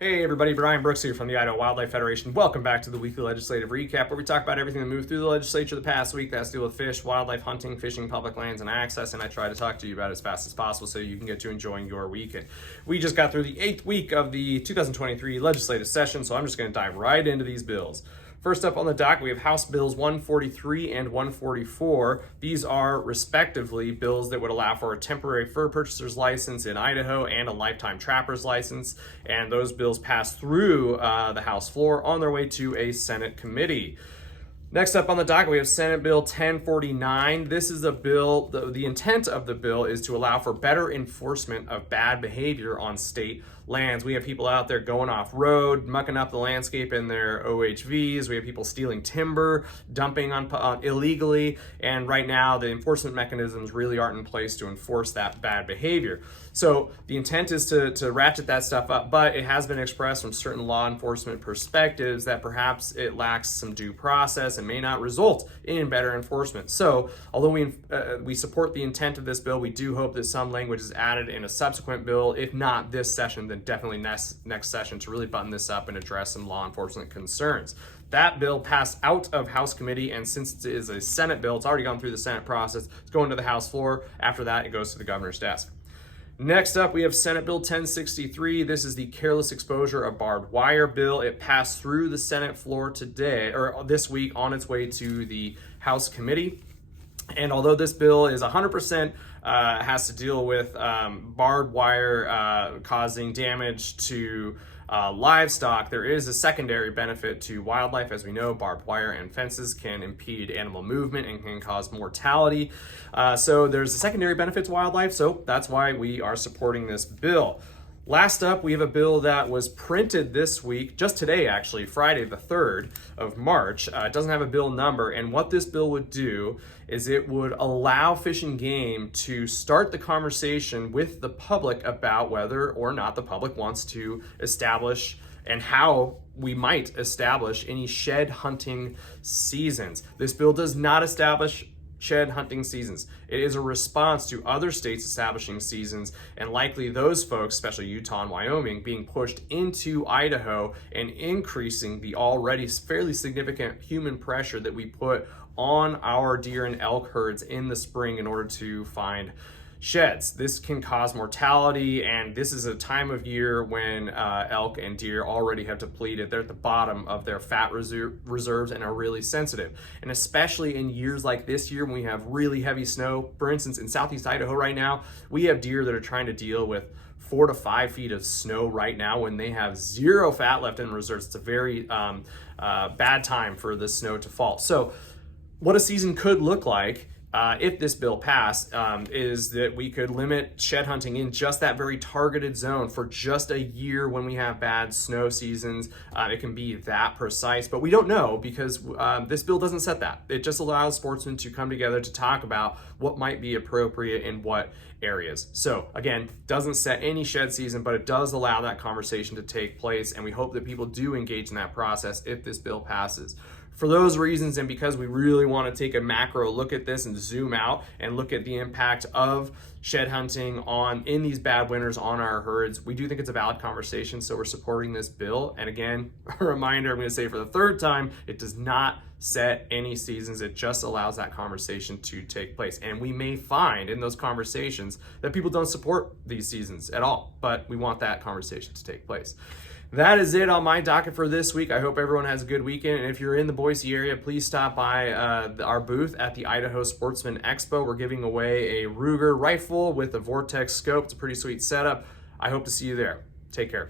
Hey everybody, Brian Brooks here from the Idaho Wildlife Federation. Welcome back to the weekly legislative recap where we talk about everything that moved through the legislature the past week that has to do with fish, wildlife, hunting, fishing, public lands, and access, and I try to talk to you about it as fast as possible so you can get to enjoying your weekend. We just got through the 8th week of the 2023 legislative session, so I'm just going to dive right into these bills. First up on the docket, we have House Bills 143 and 144. These are respectively bills that would allow for a temporary fur purchaser's license in Idaho and a lifetime trapper's license. And those bills passed through the House floor on their way to a Senate committee. Next up on the docket, we have Senate Bill 1049. This is a bill, the intent of the bill is to allow for better enforcement of bad behavior on state lands. We have people out there going off road, mucking up the landscape in their OHVs. We have people stealing timber, dumping on illegally, and right now the enforcement mechanisms really aren't in place to enforce that bad behavior. So the intent is to ratchet that stuff up, but it has been expressed from certain law enforcement perspectives that perhaps it lacks some due process and may not result in better enforcement. So although we support the intent of this bill, we do hope that some language is added in a subsequent bill, if not this session, then definitely next session, to really button this up and address some law enforcement concerns. That bill passed out of House committee, and since it is a Senate bill, it's already gone through the Senate process. It's going to the House floor. After that, it goes to the governor's desk. Next up, we have Senate Bill 1063. This is the careless exposure of barbed wire bill. It passed through the Senate floor today, or this week, on its way to the House committee. And although this bill is 100% has to deal with barbed wire causing damage to livestock, there is a secondary benefit to wildlife. As we know, barbed wire and fences can impede animal movement and can cause mortality. So there's a secondary benefit to wildlife, so that's why we are supporting this bill. Last up, we have a bill that was printed this week, just today actually, Friday the 3rd of March. It doesn't have a bill number, and what this bill would do is it would allow Fish and Game to start the conversation with the public about whether or not the public wants to establish and how we might establish any shed hunting seasons. This bill does not establish shed hunting seasons. It is a response to other states establishing seasons, and likely those folks, especially Utah and Wyoming, being pushed into Idaho and increasing the already fairly significant human pressure that we put on our deer and elk herds in the spring in order to find sheds. This can cause mortality, and this is a time of year when elk and deer already have depleted. They're at the bottom of their fat reserves and are really sensitive. And especially in years like this year when we have really heavy snow, for instance, in southeast Idaho right now, we have deer that are trying to deal with 4 to 5 feet of snow right now when they have zero fat left in reserves. It's a very bad time for the snow to fall. So what a season could look like if this bill passed, is that we could limit shed hunting in just that very targeted zone for just a year when we have bad snow seasons. It can be that precise, but we don't know because this bill doesn't set that. It just allows sportsmen to come together to talk about what might be appropriate in what areas. So again, doesn't set any shed season, but it does allow that conversation to take place, and we hope that people do engage in that process if this bill passes. For those reasons, and because we really want to take a macro look at this and zoom out and look at the impact of shed hunting in these bad winters on our herds, we do think it's a valid conversation, so we're supporting this bill. And again, a reminder, I'm going to say for the third time, it does not set any seasons. It just allows that conversation to take place. And we may find in those conversations that people don't support these seasons at all, but we want that conversation to take place. That is it on my docket for this week. I hope everyone has a good weekend. And if you're in the Boise area, please stop by our booth at the Idaho Sportsman Expo. We're giving away a Ruger rifle with a Vortex scope. It's a pretty sweet setup. I hope to see you there. Take care.